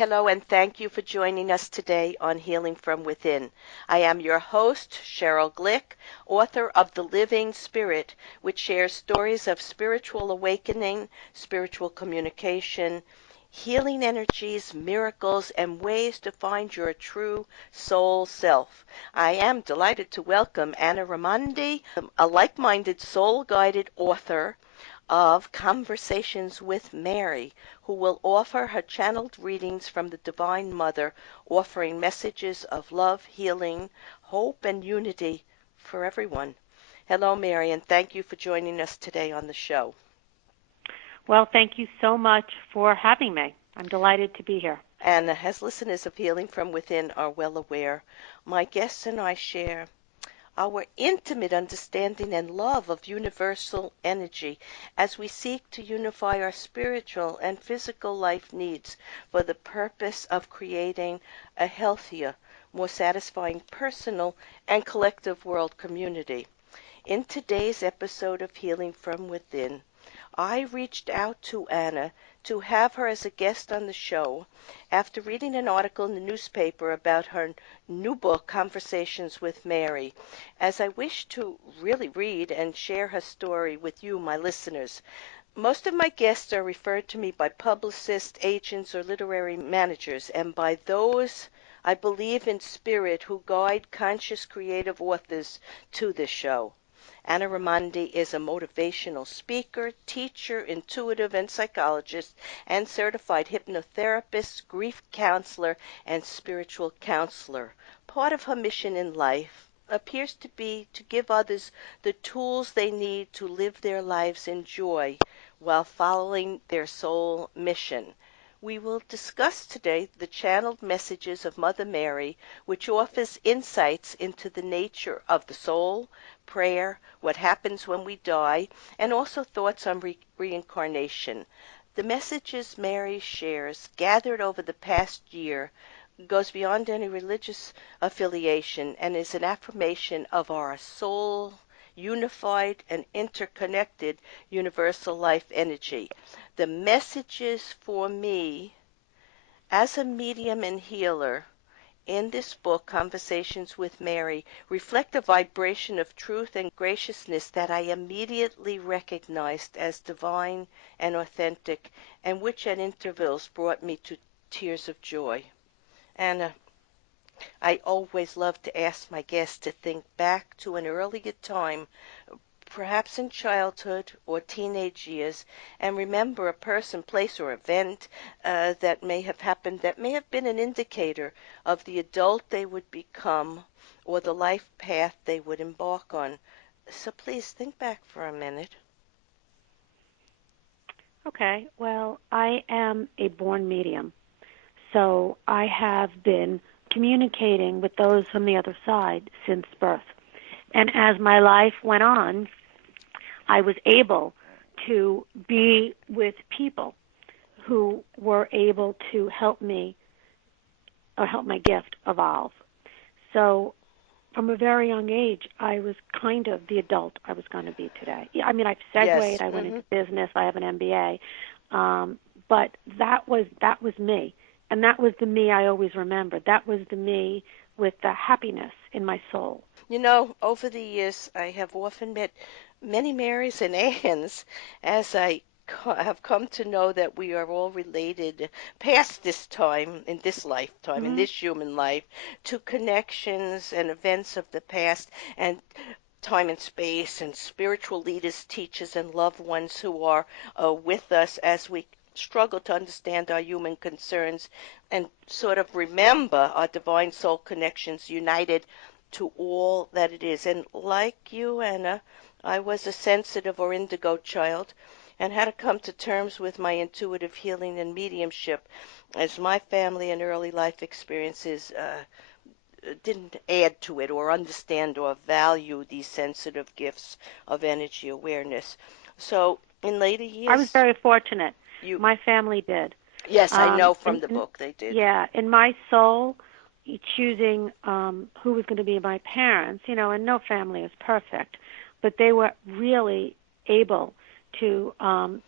Hello, and thank you for joining us today on Healing from Within. I am your host, Sheryl Glick, author of The Living Spirit, which shares stories of spiritual awakening, spiritual communication, healing energies, miracles, and ways to find your true soul self. I am delighted to welcome Anna Raimondi, a like-minded soul-guided author of Conversations with Mary, who will offer her channeled readings from the Divine Mother, offering messages of love, healing, hope, and unity for everyone. Hello, Mary, and thank you for joining us today on the show. Well, thank you so much for having me. I'm delighted to be here. And as listeners of Healing from Within are well aware, my guests and I share our intimate understanding and love of universal energy as we seek to unify our spiritual and physical life needs for the purpose of creating a healthier, more satisfying personal and collective world community. In today's episode of Healing from Within, I reached out to Anna to have her as a guest on the show after reading an article in the newspaper about her new book, Conversations with Mary, as I wish to really read and share her story with you, my listeners. Most of my guests are referred to me by publicists, agents, or literary managers, and by those I believe in spirit who guide conscious creative authors to this show. Anna Raimondi is a motivational speaker, teacher, intuitive and psychologist, and certified hypnotherapist, grief counselor, and spiritual counselor. Part of her mission in life appears to be to give others the tools they need to live their lives in joy while following their soul mission. We will discuss today the channeled messages of Mother Mary, which offers insights into the nature of the soul, prayer, what happens when we die, and also thoughts on reincarnation. The messages Mary shares, gathered over the past year, goes beyond any religious affiliation and is an affirmation of our soul, unified and interconnected universal life energy. The messages for me as a medium and healer in this book, Conversations with Mary, reflect a vibration of truth and graciousness that I immediately recognized as divine and authentic, and which at intervals brought me to tears of joy. And I always love to ask my guests to think back to an earlier time, perhaps in childhood or teenage years, and remember a person, place, or event that may have happened that may have been an indicator of the adult they would become or the life path they would embark on. So please think back for a minute. Okay, well, I am a born medium, so I have been communicating with those from the other side since birth. And as my life went on, I was able to be with people who were able to help me or help my gift evolve. So from a very young age, I was kind of the adult I was going to be today. I mean, I've segued. Yes. I went into business. I have an MBA. But that was me. And that was the me I always remembered. That was the me with the happiness in my soul. You know, over the years, I have often met many Marys and Anns as I have come to know that we are all related past this time, in this lifetime, in this human life, to connections and events of the past and time and space and spiritual leaders, teachers, and loved ones who are with us as we struggle to understand our human concerns and sort of remember our divine soul connections united to all that it is. And like you, Anna, I was a sensitive or indigo child and had to come to terms with my intuitive healing and mediumship as my family and early life experiences didn't add to it or understand or value these sensitive gifts of energy awareness. So in later years, I was very fortunate. My family did. Yes, I know from the book they did. Yeah, in my soul, choosing who was going to be my parents, and no family is perfect, but they were really able to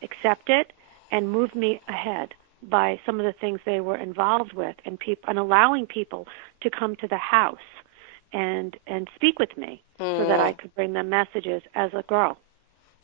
accept it and move me ahead. by some of the things they were involved with, and allowing people to come to the house and speak with me so that I could bring them messages as a girl.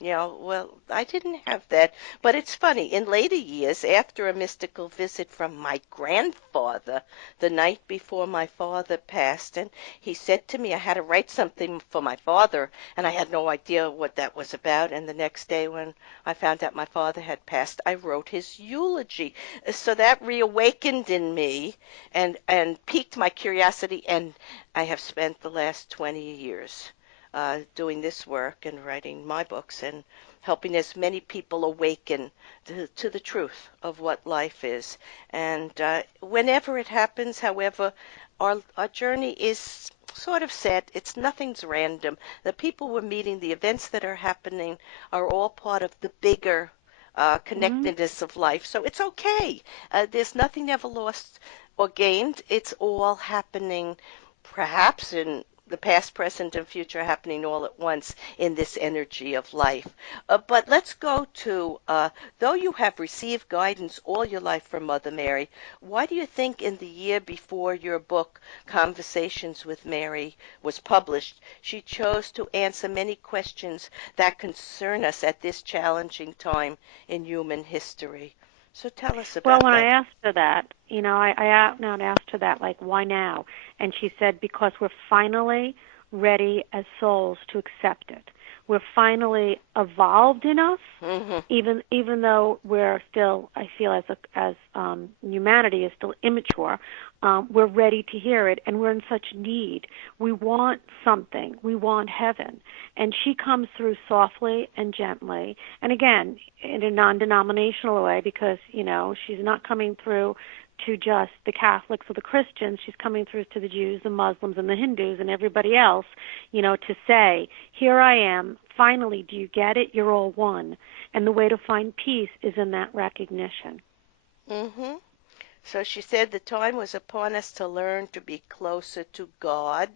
Yeah, well, I didn't have that. But it's funny, in later years, after a mystical visit from my grandfather the night before my father passed, and he said to me I had to write something for my father, and I had no idea what that was about. And the next day when I found out my father had passed, I wrote his eulogy. So that reawakened in me and piqued my curiosity, and I have spent the last 20 years doing this work and writing my books and helping as many people awaken to the truth of what life is. And whenever it happens, however, our journey is sort of set. Nothing's random. The people we're meeting, the events that are happening are all part of the bigger Mm-hmm. connectedness of life. So it's okay. There's nothing ever lost or gained. It's all happening perhaps in the past, present, and future happening all at once in this energy of life. But let's go to, though you have received guidance all your life from Mother Mary, why do you think in the year before your book, Conversations with Mary, was published, she chose to answer many questions that concern us at this challenging time in human history? So tell us Well, about when I that. asked her that, I out and out asked her that, like, why now? And she said, because we're finally ready as souls to accept it. We're finally evolved enough, Hmm. even though we're still, I feel as humanity is still immature. We're ready to hear it, and we're in such need. We want something. We want heaven, and she comes through softly and gently, and again in a non-denominational way, because she's not coming through to just the Catholics or the Christians. She's coming through to the Jews, the Muslims, and the Hindus, and everybody else, to say, here I am, finally, do you get it? You're all one. And the way to find peace is in that recognition. Hmm. So she said the time was upon us to learn to be closer to God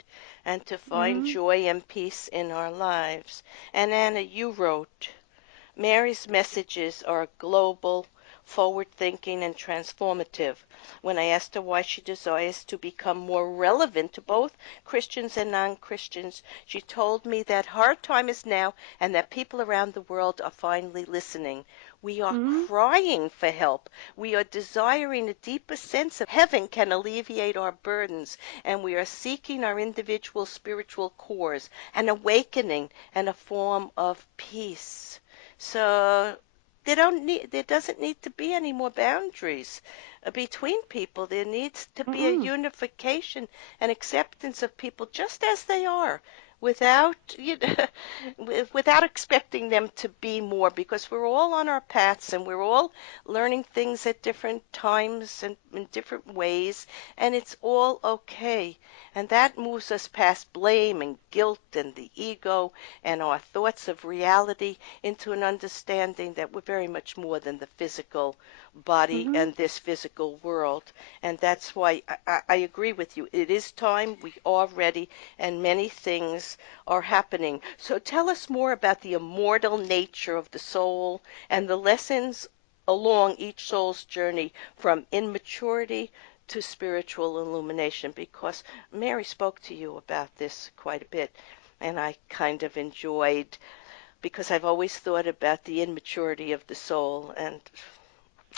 and to find Mm-hmm. joy and peace in our lives. And Anna, you wrote, Mary's messages are global, forward-thinking, and transformative. When I asked her why she desires to become more relevant to both Christians and non-Christians, she told me that her time is now and that people around the world are finally listening. We are Mm-hmm. crying for help. We are desiring a deeper sense of heaven can alleviate our burdens, and we are seeking our individual spiritual cores, an awakening, and a form of peace. So there doesn't need to be any more boundaries between people. There needs to be a Mm-hmm. unification and acceptance of people just as they are, without without expecting them to be more, because we're all on our paths and we're all learning things at different times and in different ways, and it's all okay. And that moves us past blame and guilt and the ego and our thoughts of reality into an understanding that we're very much more than the physical body Mm-hmm. and this physical world. And that's why I agree with you. It is time. We are ready, and many things are happening. So tell us more about the immortal nature of the soul and the lessons along each soul's journey from immaturity to spiritual illumination, because Mary spoke to you about this quite a bit, and I kind of enjoyed, because I've always thought about the immaturity of the soul, and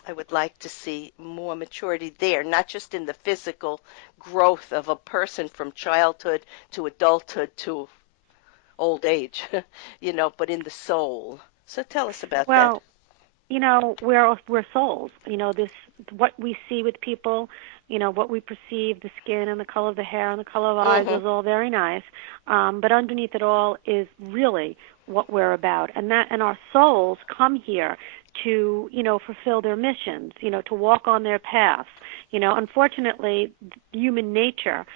I would like to see more maturity there, not just in the physical growth of a person from childhood to adulthood to old age, but in the soul. So tell us about that. Well, we're souls. This what we see with people, what we perceive, the skin and the color of the hair and the color of eyes Hmm. is all very nice. But underneath it all is really what we're about, and our souls come here to fulfill their missions, to walk on their paths. Unfortunately, human nature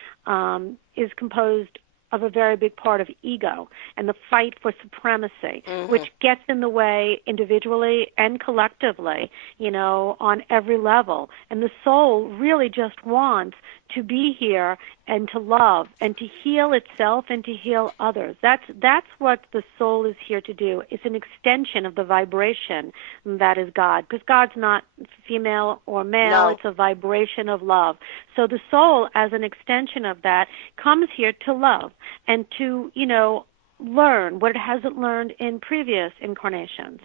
is composed of a very big part of ego and the fight for supremacy, which Hmm. gets in the way individually and collectively, on every level. And the soul really just wants to be here and to love and to heal itself and to heal others. That's what the soul is here to do. It's an extension of the vibration that is God, because God's not female or male. No. It's a vibration of love. So the soul, as an extension of that, comes here to love and to, learn what it hasn't learned in previous incarnations,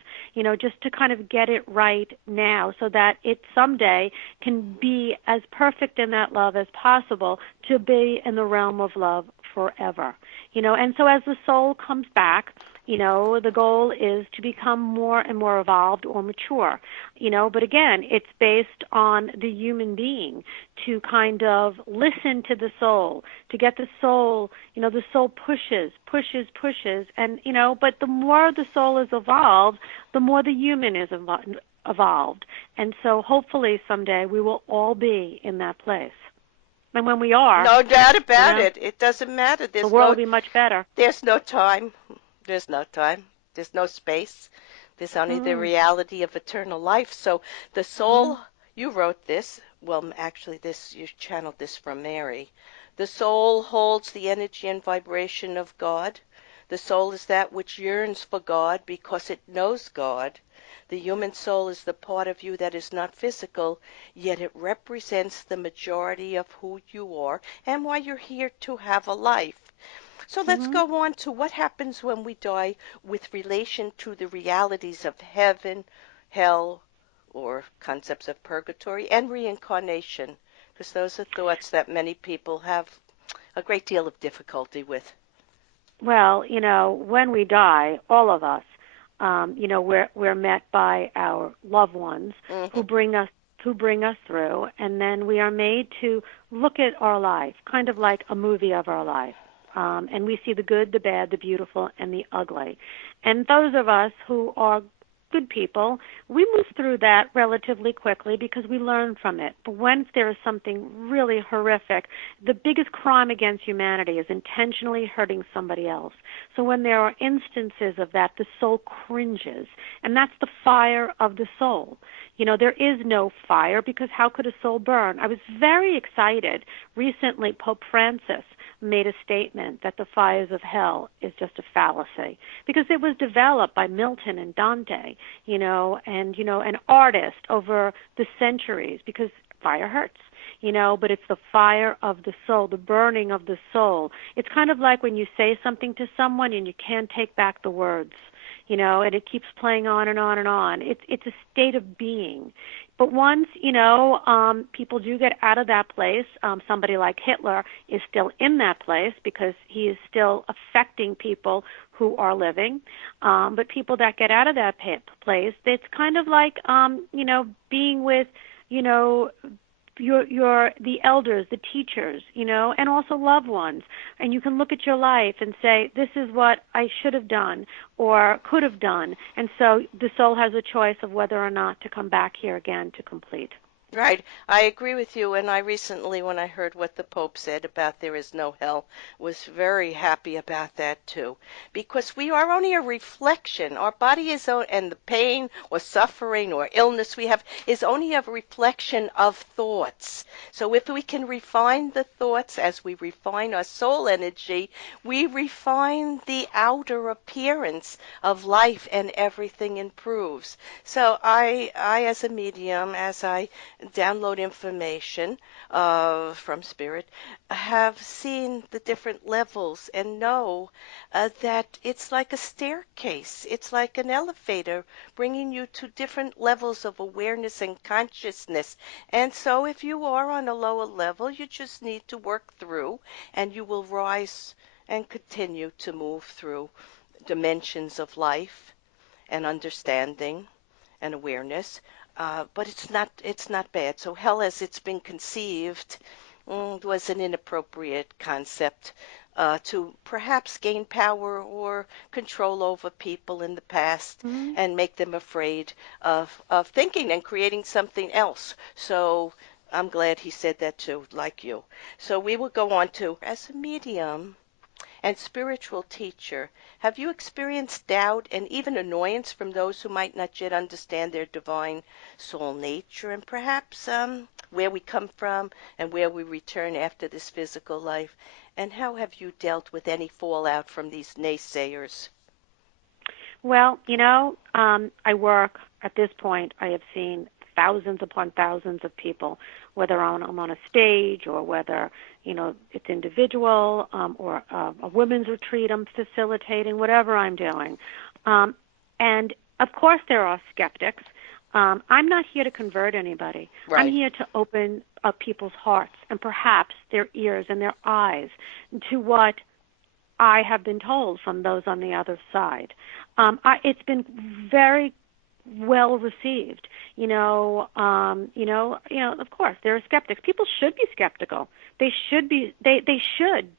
just to kind of get it right now so that it someday can be as perfect in that love as possible to be in the realm of love forever. And so as the soul comes back, the goal is to become more and more evolved or mature, but again, it's based on the human being to kind of listen to the soul, to get the soul, the soul pushes, and, but the more the soul is evolved, the more the human is evolved. And so hopefully someday we will all be in that place. And when we are, No doubt about it. It doesn't matter. The world will be much better. There's no time. There's no time. There's no space. There's only the reality of eternal life. So the soul, you wrote this. Well, actually, you channeled this from Mary. The soul holds the energy and vibration of God. The soul is that which yearns for God because it knows God. The human soul is the part of you that is not physical, yet it represents the majority of who you are and why you're here to have a life. So let's go on to what happens when we die with relation to the realities of heaven, hell, or concepts of purgatory, and reincarnation, because those are thoughts that many people have a great deal of difficulty with. Well, when we die, all of us, we're met by our loved ones who bring us through, and then we are made to look at our life, kind of like a movie of our life. And we see the good, the bad, the beautiful, and the ugly. And those of us who are good people, we move through that relatively quickly because we learn from it. But once there is something really horrific, the biggest crime against humanity is intentionally hurting somebody else. So when there are instances of that, the soul cringes. And that's the fire of the soul. There is no fire because how could a soul burn? I was very excited. Recently, Pope Francis made a statement that the fires of hell is just a fallacy because it was developed by Milton and Dante, and an artist over the centuries because fire hurts, but it's the fire of the soul, the burning of the soul. It's kind of like when you say something to someone and you can't take back the words, and it keeps playing on and on and on. It's a state of being. But once, people do get out of that place, somebody like Hitler is still in that place because he is still affecting people who are living. But people that get out of that place, it's kind of like, being with, the elders, the teachers, and also loved ones. And you can look at your life and say, this is what I should have done or could have done. And so the soul has a choice of whether or not to come back here again to complete. Right. I agree with you. And I recently, when I heard what the Pope said about there is no hell, was very happy about that too. Because we are only a reflection. Our body is, and the pain or suffering or illness we have is only a reflection of thoughts. So if we can refine the thoughts as we refine our soul energy, we refine the outer appearance of life and everything improves. So I as a medium, as I download information from Spirit, have seen the different levels and know that it's like a staircase. It's like an elevator bringing you to different levels of awareness and consciousness. And so if you are on a lower level, you just need to work through and you will rise and continue to move through dimensions of life and understanding and awareness. But it's not bad. So hell, as it's been conceived, was an inappropriate concept to perhaps gain power or control over people in the past and make them afraid of thinking and creating something else. So I'm glad he said that too, like you. So we will go on to, as a medium and spiritual teacher, have you experienced doubt and even annoyance from those who might not yet understand their divine soul nature and perhaps where we come from and where we return after this physical life. And how have you dealt with any fallout from these naysayers? Well, I work at this point. I have seen thousands upon thousands of people, whether I'm on a stage or whether it's individual or a women's retreat I'm facilitating, whatever I'm doing. And of course, there are skeptics. I'm not here to convert anybody. I'm Right. here to open up people's hearts and perhaps their ears and their eyes to what I have been told from those on the other side. It's been very well received. Of course, there are skeptics. People should be skeptical. They should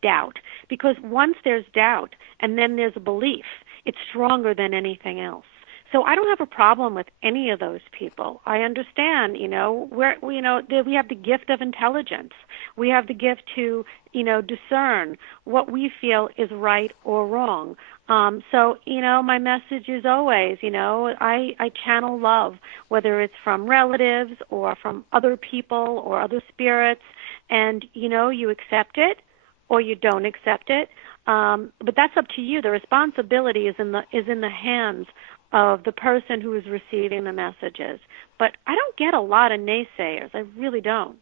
doubt, because once there's doubt and then there's a belief, it's stronger than anything else. So I don't have a problem with any of those people. I understand, we have the gift of intelligence. We have the gift to, discern what we feel is right or wrong. So, my message is always, I channel love, whether it's from relatives or from other people or other spirits, and, you accept it or you don't accept it. But that's up to you. The responsibility is in the hands of the person who is receiving the messages. But I don't get a lot of naysayers. I really don't.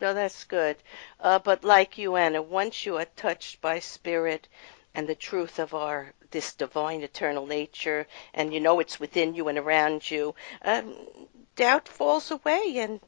No, that's good. But like you, Anna, once you are touched by spirit and the truth of this divine eternal nature, and you know it's within you and around you, doubt falls away, and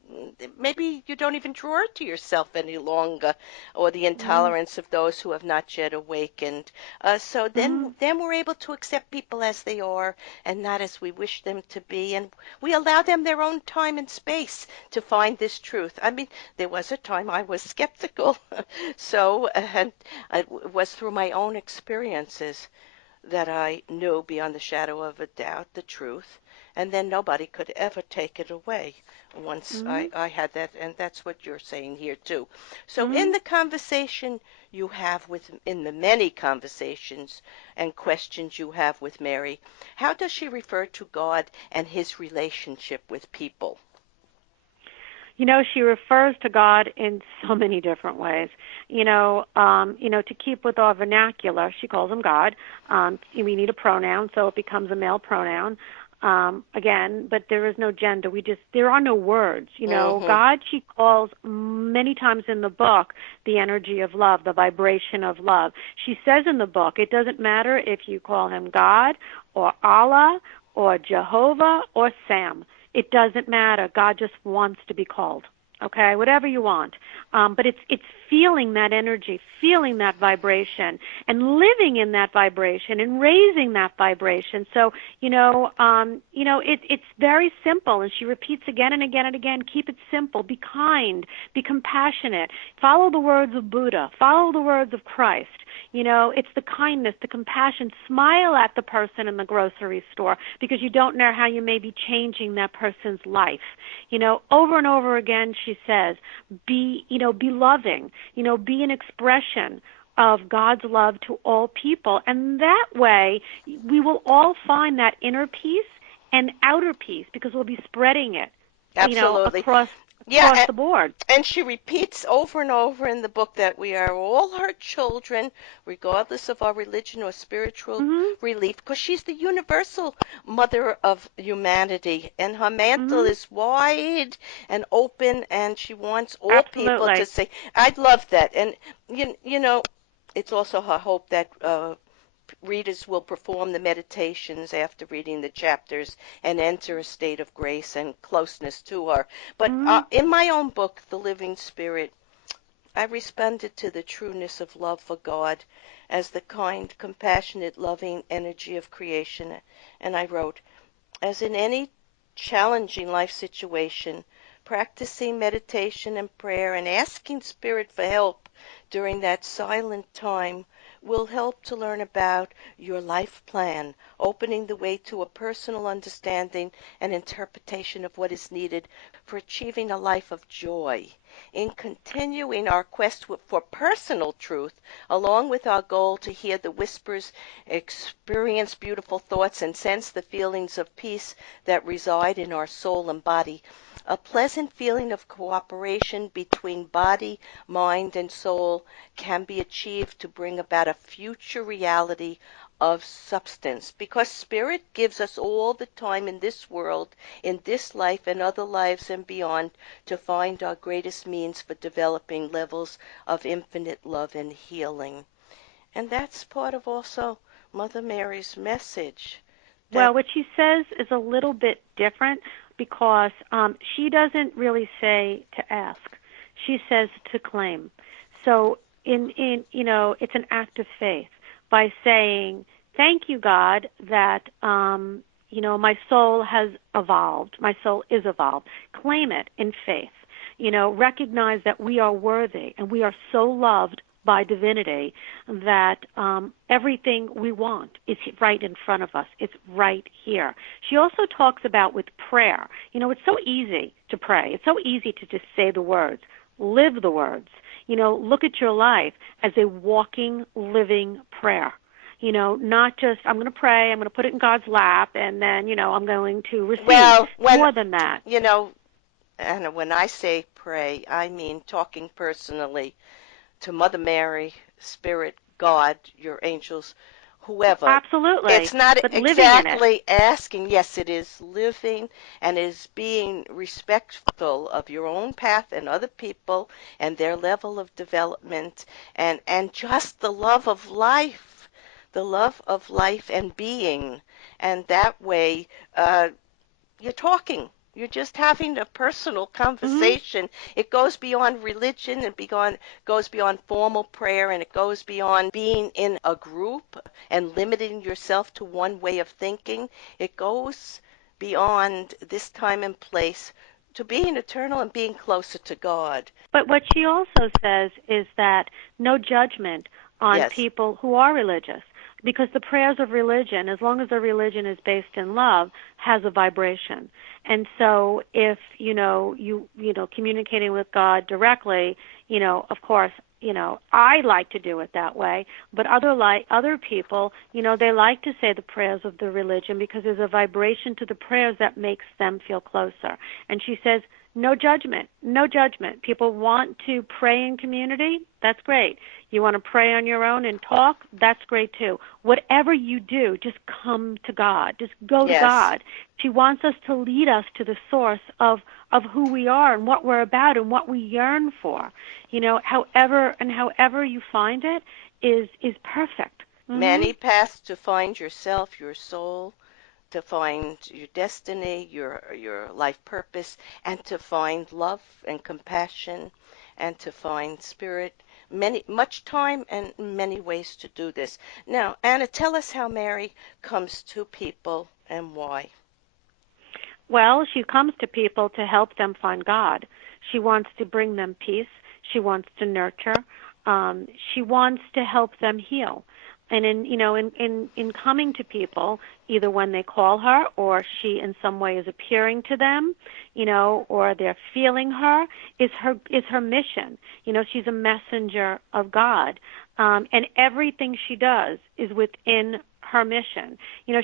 maybe you don't even draw it to yourself any longer, or the Mm-hmm. intolerance of those who have not yet awakened. So Mm-hmm. then we're able to accept people as they are and not as we wish them to be, and we allow them their own time and space to find this truth. I mean, there was a time I was skeptical, so and it was through my own experiences that I knew beyond the shadow of a doubt the truth, and then nobody could ever take it away once Mm-hmm. I had that, and that's what you're saying here too. So in Mm-hmm. the conversation you have in the many conversations and questions you have with Mary, how does she refer to God and his relationship with people? She refers to God in so many different ways. To keep with our vernacular, she calls him God. We need a pronoun, so it becomes a male pronoun. Again, but there is no gender. There are no words. Mhm. God, she calls many times in the book the energy of love, the vibration of love. She says in the book, it doesn't matter if you call him God or Allah or Jehovah or Sam. It doesn't matter. God just wants to be called. Okay, whatever you want. But it's feeling that energy, feeling that vibration, and living in that vibration and raising that vibration. So it's very simple, and she repeats again and again and again. Keep it simple. Be kind. Be compassionate. Follow the words of Buddha. Follow the words of Christ. It's the kindness, the compassion. Smile at the person in the grocery store, because you don't know how you may be changing that person's life. Over and over again, she says, be loving. Be an expression of God's love to all people. And that way, we will all find that inner peace and outer peace, because we'll be spreading it, Absolutely. across Yeah, the board. and she repeats over and over in the book that we are all her children, regardless of our religion or spiritual Mhm. belief, because she's the universal mother of humanity, and her mantle Mhm. is wide and open, and she wants all people to Absolutely. say, I love that. And, it's also her hope that readers will perform the meditations after reading the chapters and enter a state of grace and closeness to her. But Mhm. in my own book, The Living Spirit, I responded to the trueness of love for God as the kind, compassionate, loving energy of creation. And I wrote, as in any challenging life situation, practicing meditation and prayer and asking Spirit for help during that silent time will help to learn about your life plan, opening the way to a personal understanding and interpretation of what is needed for achieving a life of joy. In continuing our quest for personal truth, along with our goal to hear the whispers, experience beautiful thoughts, and sense the feelings of peace that reside in our soul and body, A pleasant feeling of cooperation between body, mind, and soul can be achieved to bring about a future reality of substance, because spirit gives us all the time in this world, in this life and other lives and beyond, to find our greatest means for developing levels of infinite love and healing. And that's part of also Mother Mary's message. That Well, what she says is a little bit different because she doesn't really say to ask. She says to claim. So it's an act of faith by saying, "Thank you, God, that my soul has evolved. My soul is evolved." Claim it in faith. Recognize that we are worthy and we are so loved by divinity that everything we want is right in front of us. It's right here. She also talks about with prayer. It's so easy to pray. It's so easy to just say the words, live the words. Look at your life as a walking, living prayer. Not just, I'm going to pray, I'm going to put it in God's lap, and then, I'm going to receive. well, More than that. And when I say pray, I mean talking personally to Mother Mary, Spirit, God, your angels, whoever. Absolutely. It's not But living in it. exactly asking. Yes, it is living and is being respectful of your own path and other people and their level of development, and just the love of life and being. And that way, you're talking. You're just having a personal Hmm. conversation. It goes beyond religion and goes beyond formal prayer, and it goes beyond being in a group and limiting yourself to one way of thinking. It goes beyond this time and place to being eternal and being closer to God. But what she also says is that no judgment on Yes. people who are religious, because the prayers of religion, as long as the religion is based in love, has a vibration. And so if, communicating with God directly, of course, I like to do it that way, but other people, they like to say the prayers of the religion because there's a vibration to the prayers that makes them feel closer. And she says, no judgment, no judgment. People want to pray in community, that's great. You want to pray on your own and talk, that's great too. Whatever you do, just come to God. Just go to Yes. God. She wants us to lead us to the source of who we are and what we're about and what we yearn for. However you find it is perfect. Mhm. Many paths to find yourself, your soul, to find your destiny, your life purpose, and to find love and compassion, and to find spirit. Much time and many ways to do this. Now, Anna, tell us how Mary comes to people and why. Well, she comes to people to help them find God. She wants to bring them peace. She wants to nurture. She wants to help them heal. And in coming to people, either when they call her or she in some way is appearing to them, or they're feeling her, is her mission. She's a messenger of God, and everything she does is within her mission.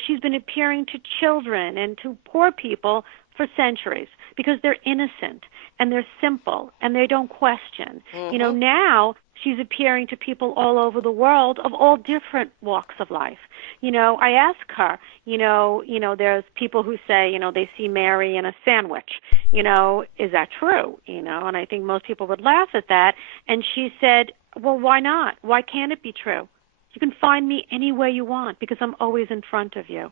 She's been appearing to children and to poor people for centuries because they're innocent and they're simple and they don't question. Mm-hmm. Now she's appearing to people all over the world of all different walks of life. I ask her, there's people who say, they see Mary in a sandwich. Is that true? And I think most people would laugh at that. And she said, well, why not? Why can't it be true? You can find me any way you want because I'm always in front of you.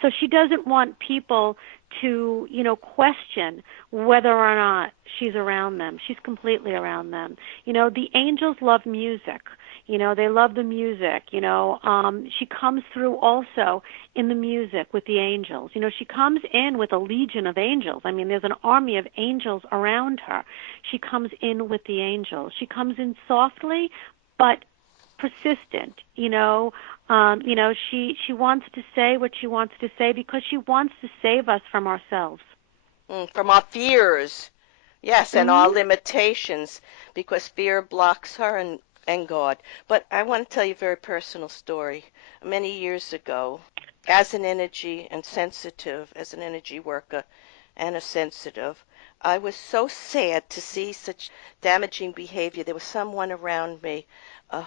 So she doesn't want people to, question whether or not she's around them. She's completely around them. The angels love music. They love the music. She comes through also in the music with the angels. She comes in with a legion of angels. I mean, there's an army of angels around her. She comes in with the angels. She comes in softly, but persistent. She wants to say what she wants to say because she wants to save us from ourselves. From our fears, yes, and our Mhm. limitations, because fear blocks her and God. But I want to tell you a very personal story. Many years ago, as an energy worker and a sensitive, I was so sad to see such damaging behavior. There was someone around me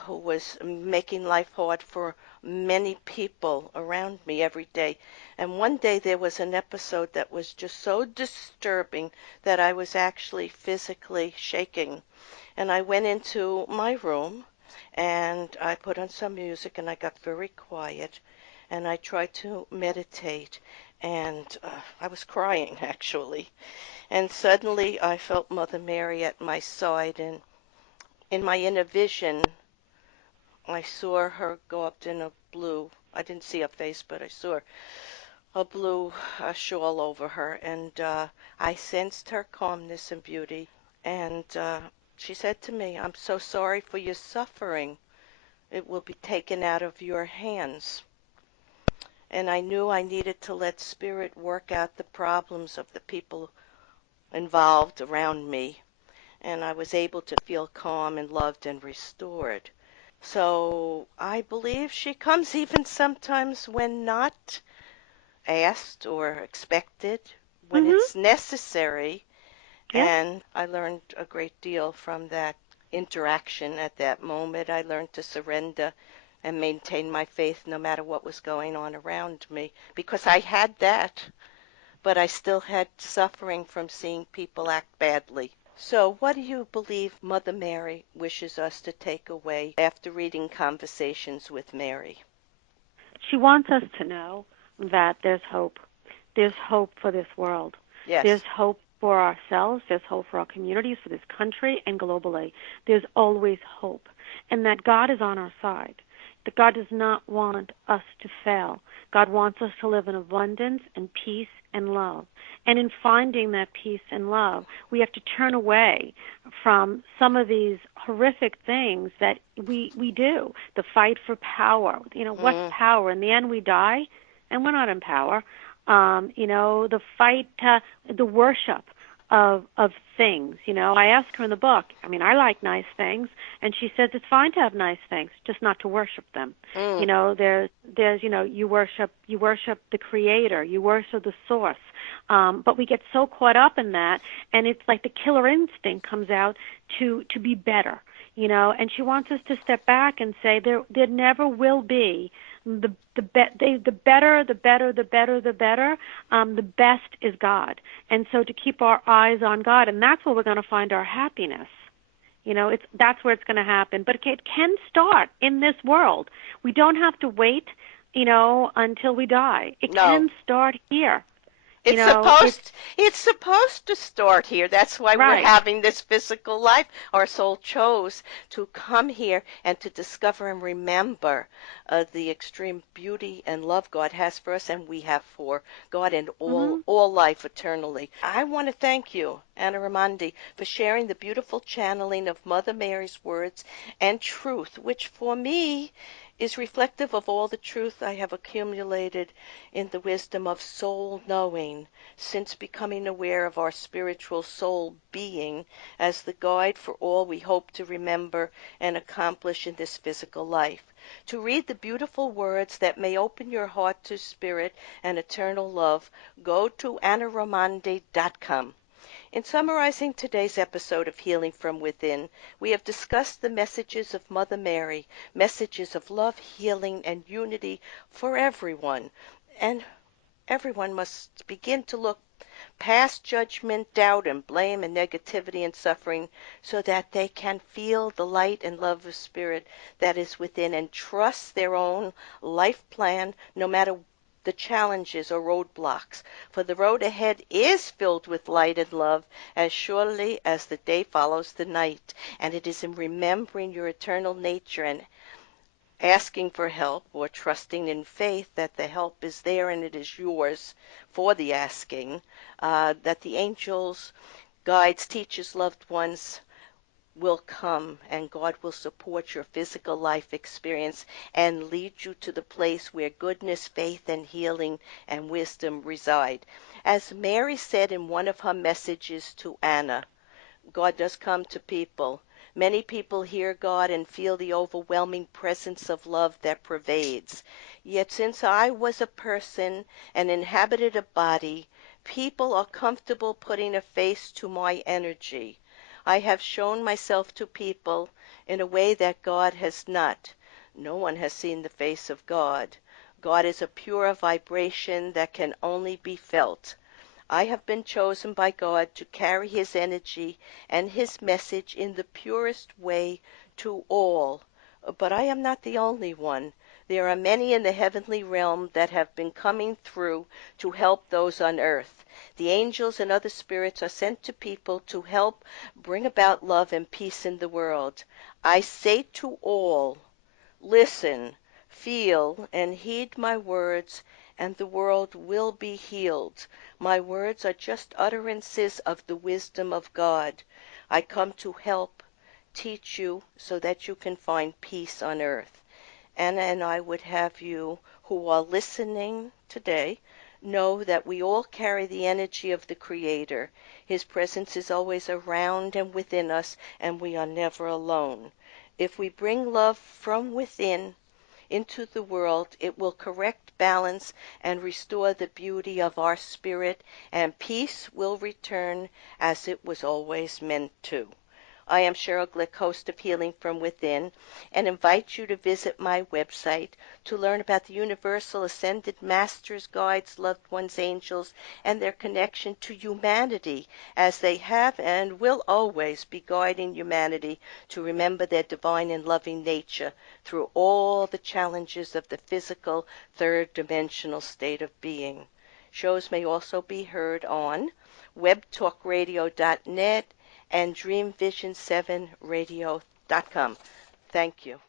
who was making life hard for many people around me every day. And one day there was an episode that was just so disturbing that I was actually physically shaking. And I went into my room and I put on some music and I got very quiet and I tried to meditate. And I was crying actually. And suddenly I felt Mother Mary at my side, and in my inner vision, I saw her go up in a blue, I didn't see her face, but I saw a blue shawl over her, and I sensed her calmness and beauty. And she said to me, "I'm so sorry for your suffering. It will be taken out of your hands." And I knew I needed to let Spirit work out the problems of the people involved around me, and I was able to feel calm and loved and restored. So I believe she comes even sometimes when not asked or expected, when Mhm. it's necessary, Yeah. and I learned a great deal from that interaction at that moment. I learned to surrender and maintain my faith no matter what was going on around me, because I had that, but I still had suffering from seeing people act badly. So, what do you believe Mother Mary wishes us to take away after reading Conversations with Mary? She wants us to know that there's hope. There's hope for this world. There's Yes. hope for ourselves. There's hope for our communities, for this country, and globally. There's always hope. And that God is on our side. That God does not want us to fail. God wants us to live in abundance and peace and love. And in finding that peace and love, we have to turn away from some of these horrific things that we do. The fight for power. What's Mm, power? In the end, we die, and we're not in power. The fight, the worship of things. I ask her in the book. I like nice things, and she says it's fine to have nice things, just not to worship them. mm, There's you worship the Creator, you worship the Source. But we get so caught up in that, and it's like the killer instinct comes out to be better. And she wants us to step back and say there never will be the better, the best is God. And so to keep our eyes on God, and that's where we're going to find our happiness. That's where it's going to happen. But it can start in this world. We don't have to wait, until we die. It no. can start here. It's It's supposed to start here. That's why we're right. having this physical life. Our soul chose to come here and to discover and remember the extreme beauty and love God has for us and we have for God and Mhm. all life eternally. I want to thank you, Anna Raimondi, for sharing the beautiful channeling of Mother Mary's words and truth, which for me is reflective of all the truth I have accumulated in the wisdom of soul knowing since becoming aware of our spiritual soul being as the guide for all we hope to remember and accomplish in this physical life. To read the beautiful words that may open your heart to spirit and eternal love, go to annaraimondi.com. In summarizing today's episode of Healing from Within, we have discussed the messages of Mother Mary, messages of love, healing, and unity for everyone. And everyone must begin to look past judgment, doubt, and blame, and negativity and suffering so that they can feel the light and love of spirit that is within and trust their own life plan no matter the challenges or roadblocks. For the road ahead is filled with light and love as surely as the day follows the night. And it is in remembering your eternal nature and asking for help or trusting in faith that the help is there and it is yours for the asking, that the angels, guides, teachers, loved ones will come and God will support your physical life experience and lead you to the place where goodness, faith, and healing and wisdom reside. As Mary said in one of her messages to Anna, God does come to people. Many people hear God and feel the overwhelming presence of love that pervades. Yet since I was a person and inhabited a body, people are comfortable putting a face to my energy. I have shown myself to people in a way that God has not. No one has seen the face of God. God is a pure vibration that can only be felt. I have been chosen by God to carry his energy and his message in the purest way to all. But I am not the only one. There are many in the heavenly realm that have been coming through to help those on earth. The angels and other spirits are sent to people to help bring about love and peace in the world. I say to all, listen, feel, and heed my words, and the world will be healed. My words are just utterances of the wisdom of God. I come to help, teach you, so that you can find peace on earth. Anna and I would have you who are listening today know that we all carry the energy of the Creator. His presence is always around and within us, and we are never alone. If we bring love from within into the world, it will correct balance and restore the beauty of our spirit, and peace will return as it was always meant to. I am Sheryl Glick, host of Healing from Within, and invite you to visit my website to learn about the Universal Ascended Masters, Guides, Loved Ones, Angels, and their connection to humanity, as they have and will always be guiding humanity to remember their divine and loving nature through all the challenges of the physical, third-dimensional state of being. Shows may also be heard on webtalkradio.net and dreamvision7radio.com. Thank you.